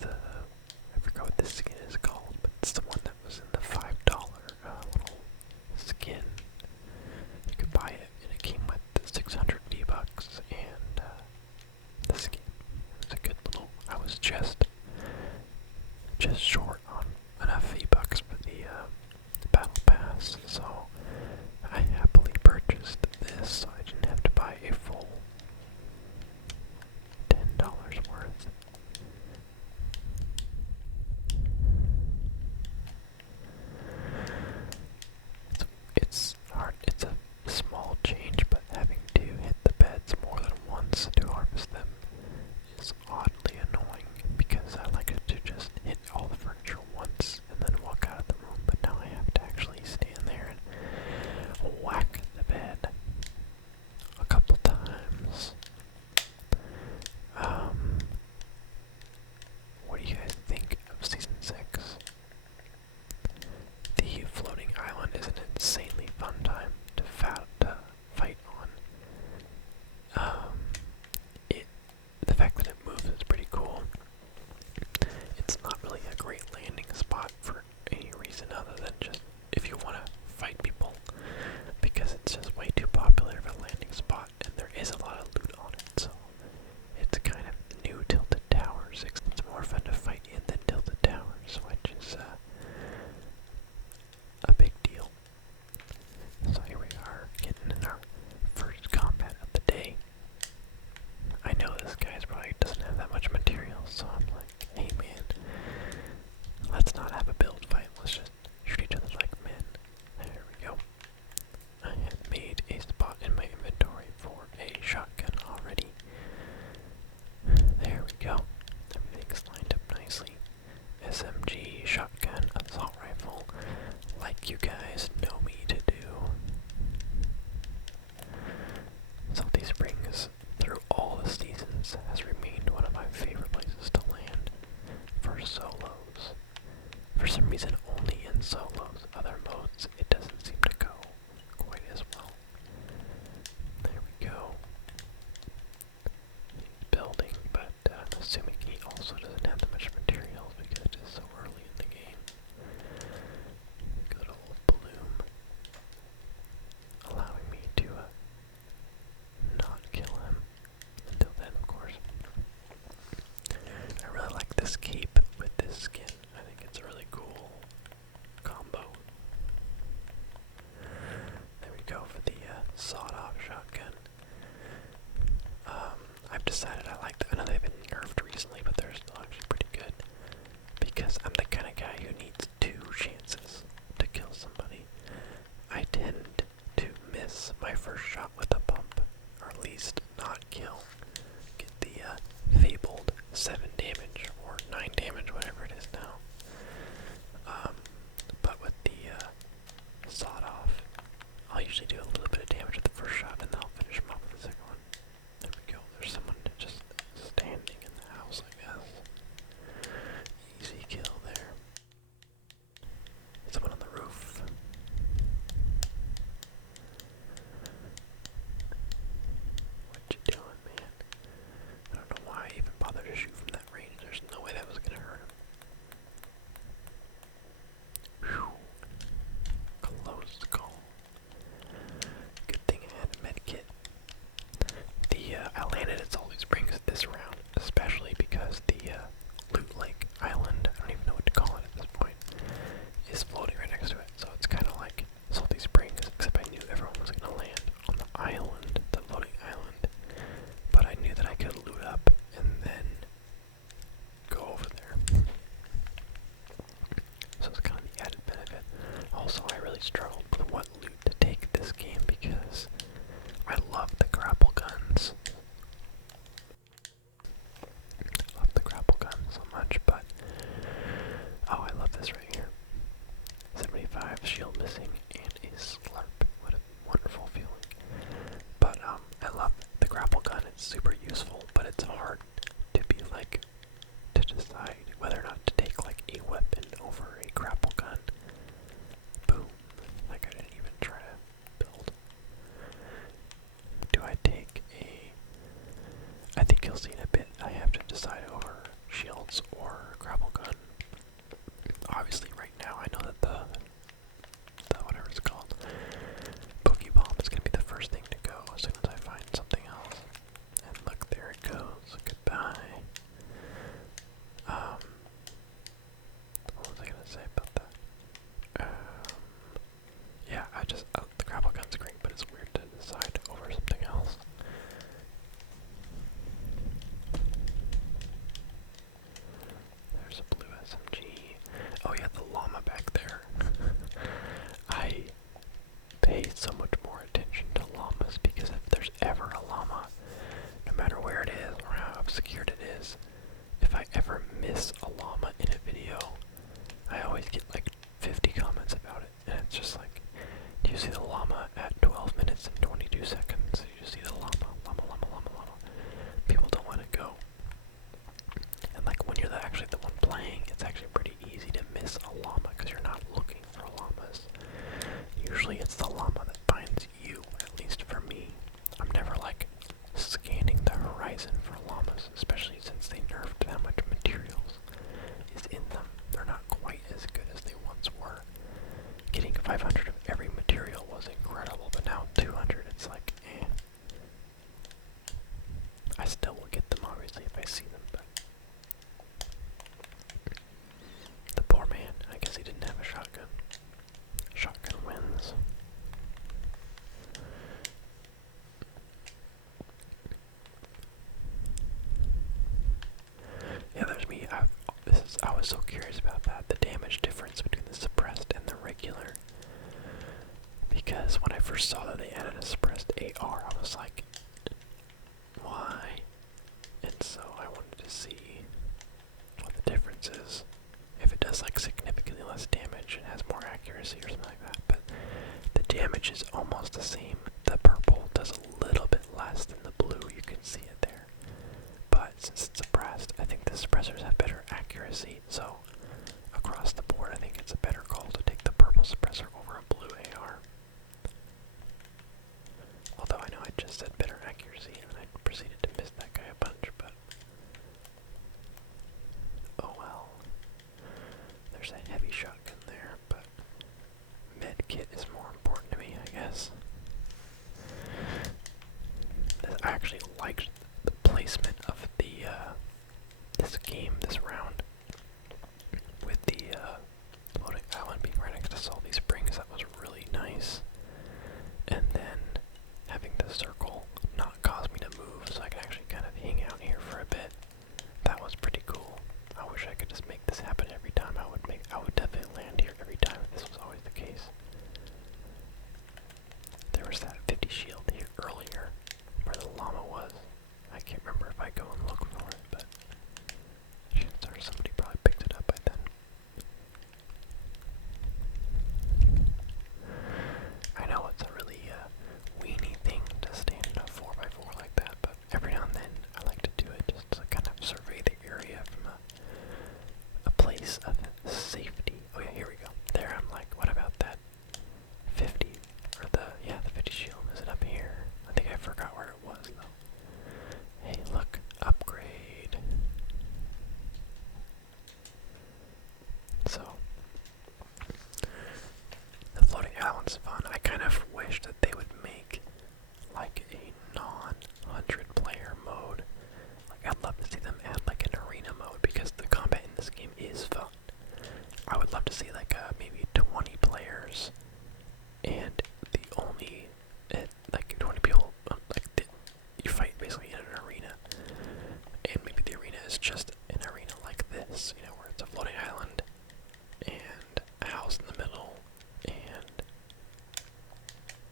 was I forgot what this skin is called, but it's the one that was in the $5 little skin. You could buy it, and it came with 600 V-Bucks and the skin. It was a good little. I was just short on enough V-Bucks for the battle pass, so I happily purchased this, so I didn't have to buy a full $10 worth. It's hard. It's a small change, but having to hit the beds more than once to harvest them is oddly annoying because I like to just hit all the furniture once and then walk out of the room, but now I have to actually stand there and whack the bed a couple times. What do you guys think of Season 6? The floating island is an insanely fun time to fight on. The fact that it moves is pretty cool. It's not really a great landing spot for any reason other than just if you want to fight people, because it's just way too popular of a landing spot, and there is a lot of loot on it, so it's kind of new tilted towers. It's more fun to fight in than tilted towers, which is a big deal. So here we are, getting in our first combat of the day. I know this guy's probably doesn't have that much material, so I'm like, hey man, let's not have a build fight, let's just shoot each other like men. There we go. I had made a spot in my inventory for a shotgun already. There we go. Everything's lined up nicely. SMG, shotgun, assault rifle, like you guys know me to do. Salty Springs, through all the seasons, has remained one of my favorite places to land for solos. For some reason, only in solos. Other modes, it doesn't seem to go quite as well. There we go. He's building, but I'm assuming he also doesn't have that much materials because it is so early in the game. Good old Bloom, allowing me to not kill him until then, of course. I really like this cape with this skin. I think it's a really cool combo. There we go for the sawed-off shotgun. I've decided I like I know they've been nerfed recently, but they're still actually pretty good because I'm the kind of guy who needs 2 chances to kill somebody. I tend to miss my first shot with a pump, or at least not kill. Get the fabled 7 damage or 9 damage, whatever it is now. But with the sawed off, I'll usually do a little bit of damage with the first shot and then I'll finish him off with the second one. There we go. There's someone just standing in the house, I guess. Easy kill there. Someone on the roof. What you doing, man? I don't know why I even bothered to shoot from that range. There's no way that was gonna hurt him. Whew. Close call. Good thing I had a med kit. I landed at Salty Springs this round, especially because the Loot Lake Island, I don't even know what to call it at this point, is floating right next to it. So it's kind of like Salty Springs, except I knew everyone was going to land on the island, the floating island. But I knew that I could loot up and then go over there. So it's kind of the added benefit. Also, I really struggled with what loot to take this game because I love the grapple guns. Love the Oh yeah, the llama back there. I pay so much more attention to llamas because if there's ever a llama, no matter where it is or how obscured it is, if I ever miss a llama in a video, I always get like 50 comments about it, and it's just like, do you see the llama at 12 minutes and 22 seconds? You just see the llama. People don't let it go. And like when you're actually the one playing, it's actually pretty easy to miss a llama because you're not looking for llamas. Usually it's the llama that finds you, at least for me. I'm never like scanning the horizon for llamas, especially since they nerfed how much materials is in them. They're not quite as good as they once were. Getting 500 of every material was incredible, but now 200, it's like, eh. I still will get them, obviously, if I see them, but the poor man, I guess he didn't have a shotgun. Shotgun wins. Yeah, there's me. I was so curious about that, the damage difference between the suppressed and the regular. Because when I first saw that they added a suppressed AR, I was like, why? And so I wanted to see what the difference is. If it does like significantly less damage and has more accuracy or something like that. But the damage is almost the same. The purple does a little bit less than the blue, you can see it there. But since it's suppressed, I think the suppressors have better accuracy, so across the board I think it's a better call to take the purple suppressor over a blue AR. Although I know I just said better accuracy and I proceeded to miss that guy a bunch, but oh well. There's a heavy shotgun there, but med kit is more important to me, I guess. I actually liked the placement of the this game, this round, with the floating island being right next to Salty Springs. That was really nice. And then having the circle not cause me to move, so I can actually kind of hang out here for a bit. That was pretty cool. I wish I could just make this happen every time. I would definitely land here every time if this was always the case. There was that 50 shield here earlier where the llama was. I can't remember if I go and look for it, but chances are somebody probably picked it up by then. I know it's a really weenie thing to stand in a 4x4 like that, but every now and then I like to do it just to kind of survey the area from a place of safety. Oh yeah, here we go. There, I'm like, what about that 50? Or the 50 shield. Is it up here? I think I forgot where it was though. Hey, look, upgrade. So, the floating island's fun. I kind of wish that they would make like a non-100 player mode. Like, I'd love to see them add like an arena mode because the combat in this game is fun. I would love to see like maybe 20 players and the only like 20 people you fight basically in an arena, and maybe the arena is just an arena like this, you know, where it's a floating island and a house in the middle, and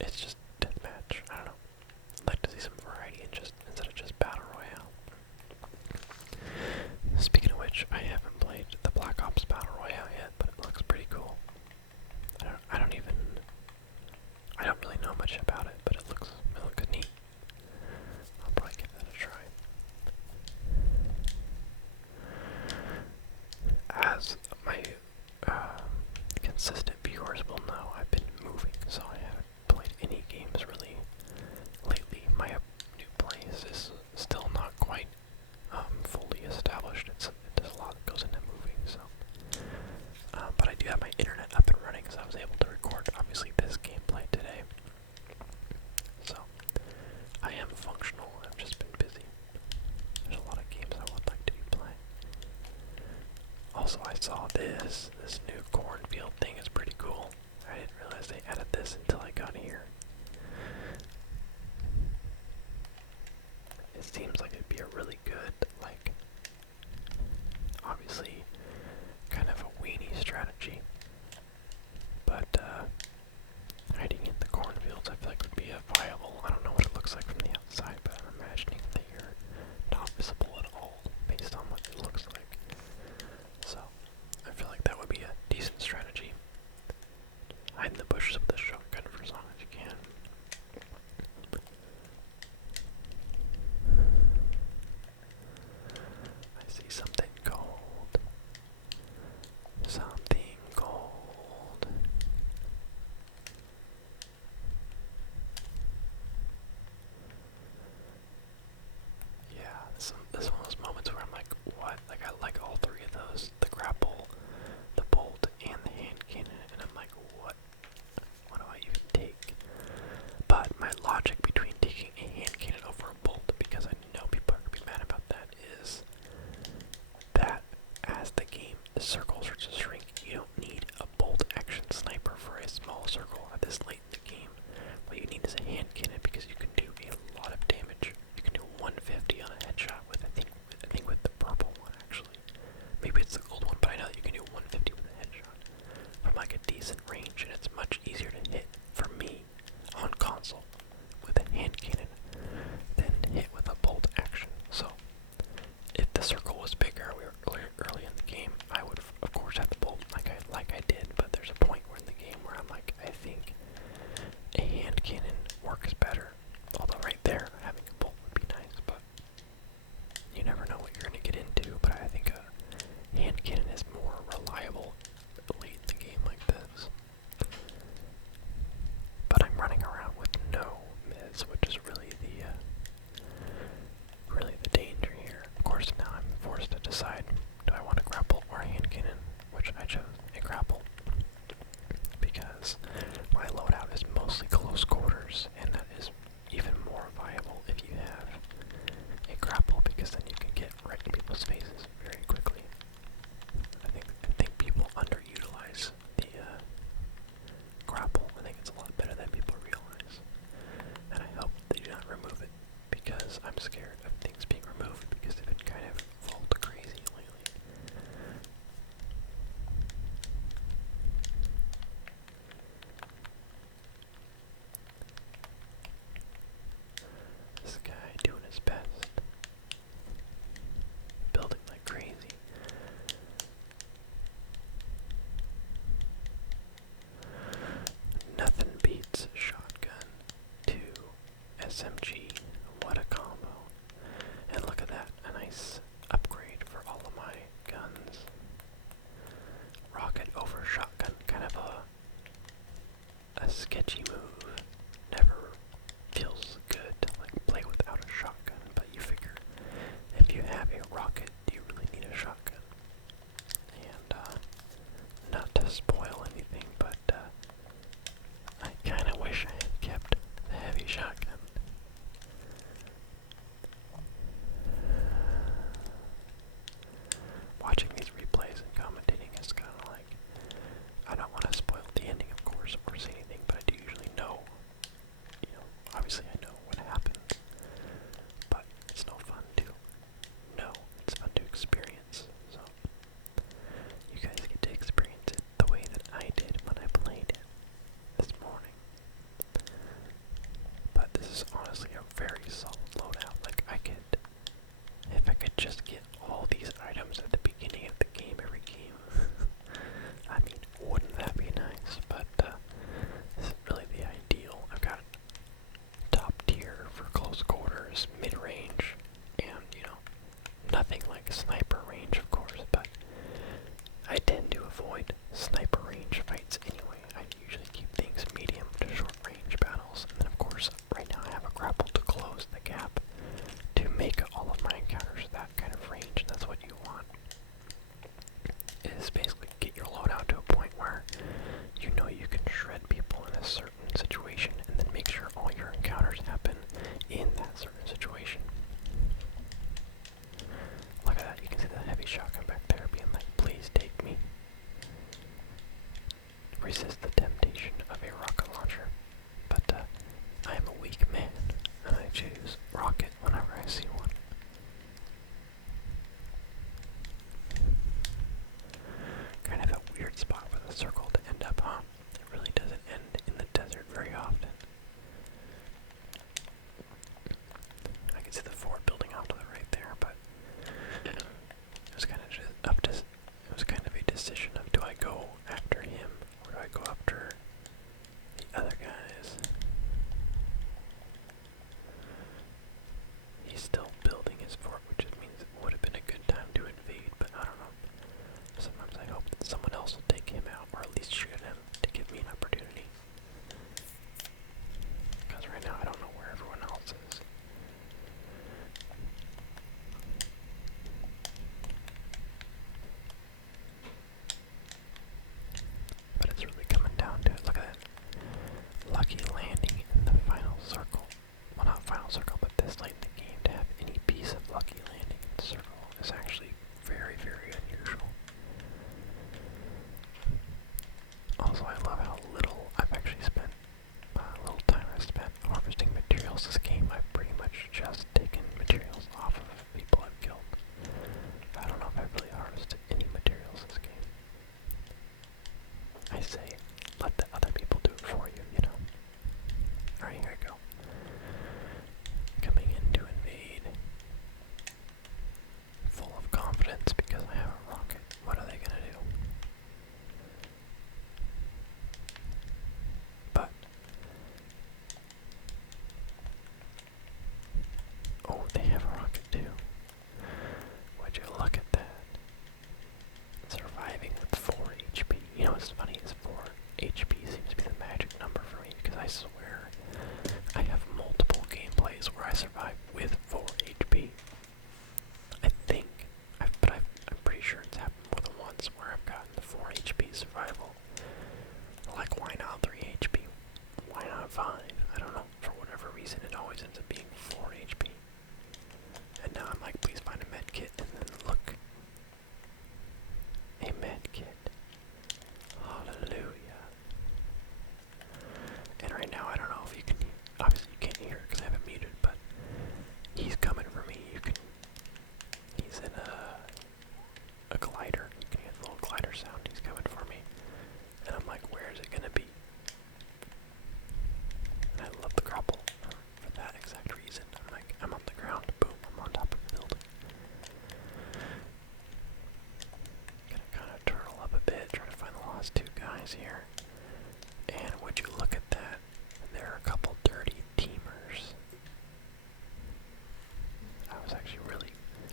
it's just deathmatch. I don't know. I'd like to see some variety and just instead of just battle royale. Speaking of which, I haven't played the Black Ops battle royale yet, but it looks pretty cool. I don't really know much about it, but it looks neat. I'll probably give that a try. As my consistent viewers will know, I've been moving, so I haven't played any games really lately. My new place is still not quite fully established. There's a lot that goes into moving, so. But I do have my internet up and running, so I was able to record, obviously, this gameplay today. So, I am functional. I've just been busy. There's a lot of games I would like to be playing. Also, I saw this new cornfield thing is pretty cool. I didn't realize they added this until I got here. It seems like it'd be a really good, like, obviously, kind of a weenie strategy strategy. But hiding in the cornfields I feel like would be a viable. I don't know what it looks like from the outside, but I'm imagining that you're not visible at all based on what it looks like. So I feel like that would be a decent strategy. Hide in the bushes with a shotgun for as long as you can. I see something gold. Something gold. Yeah, this is one of those moments where I'm like, what? Like, I like all three of those. The grapple, the bolt, and the hand cannon. And I'm like, what? What do I even take? But my logic between taking a hand cannon over a bolt, because I know people are going to be mad about that, is that as the circle starts to shrink, you don't need a bolt action sniper for a small circle at this late in the game. What you need is a hand cannon because you can do a lot of damage. You can do 150 on a headshot with, I think with the purple one actually. Maybe it's the gold one, but I know that you can do 150 with a headshot from like a decent range, and it's much easier to hit for me on console with a hand cannon than to hit with a bolt action. So if the circle was bigger, we were early in the game, I would of course have the bolt like I did, but there's a point where in the game where I'm like, I think a hand cannon works better. Although right there, having a bolt would be nice, but you never know what you're going to get into. But I think a hand cannon is more reliable late in the game like this. But I'm running around with no mids, which is really the danger here. Of course, now I'm forced to decide, do I want to grapple or a hand cannon, which I chose a grapple. was two guys here. And would you look at that? There are a couple dirty teamers.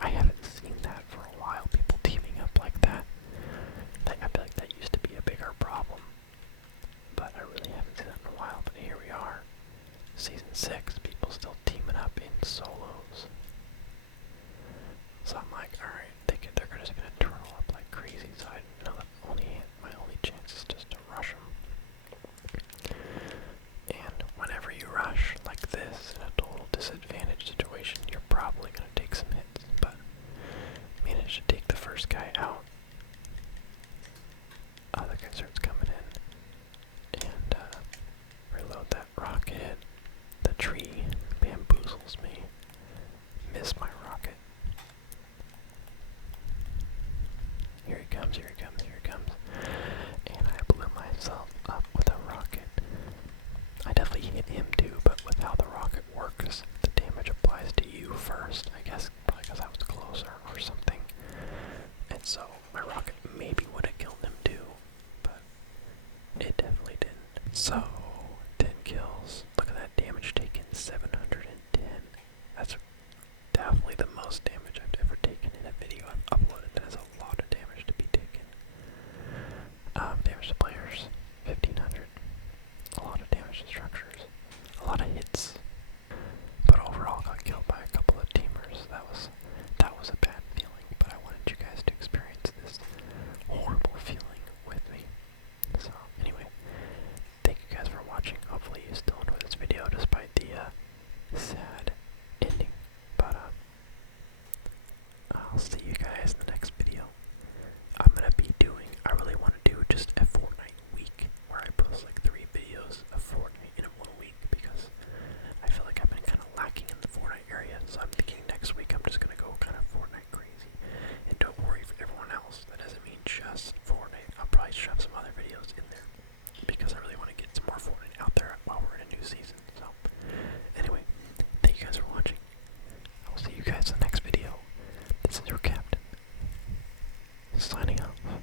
I haven't seen that for a while, people teaming up like that. I feel like that used to be a bigger problem. But I really haven't seen that in a while, but here we are. Season 6, people still teaming up in solos. So I'm like, alright, they're just gonna turtle up like crazy, so I know that my only chance is just to rush them. And whenever you rush like this in a total disadvantage situation, you're probably gonna take some hits, but managed to take the first guy out. Other guy starts coming in, and reload that rocket. The tree bamboozles me. Miss my rocket. Here he comes, here he comes, here he comes. And I blew myself up with a rocket. I definitely hit him too, but with how the rocket works, the damage applies to you first. I guess probably because I was closer or something. And so my rocket maybe would have killed him too, but it definitely didn't. So, 10 kills. Look at that damage taken, 710. That's definitely the most damage I've ever taken in a video I've uploaded. That is a lot of damage to be taken. Damage to players, 1500. A lot of damage to structures. A lot of hits. But overall got killed by a couple of teamers. That was a bad feeling, but I wanted you guys to experience this horrible feeling with me. So anyway, thank you guys for watching. Hopefully you still enjoy this video despite the sad ending. But I'll see you guys in the next video. I really want to do just a Fortnite week where I post like 3 videos of Fortnite in 1 week because I feel like I've been kind of lacking in the Fortnite area. So I'm thinking next week I'm just going to go kind of Fortnite crazy. And don't worry for everyone else, that doesn't mean just Fortnite. I'll probably shove some other videos in there because I really want to get some more Fortnite out there while we're in a new season. So anyway, thank you guys for watching. I will see you guys in the next video. This is your captain, signing off.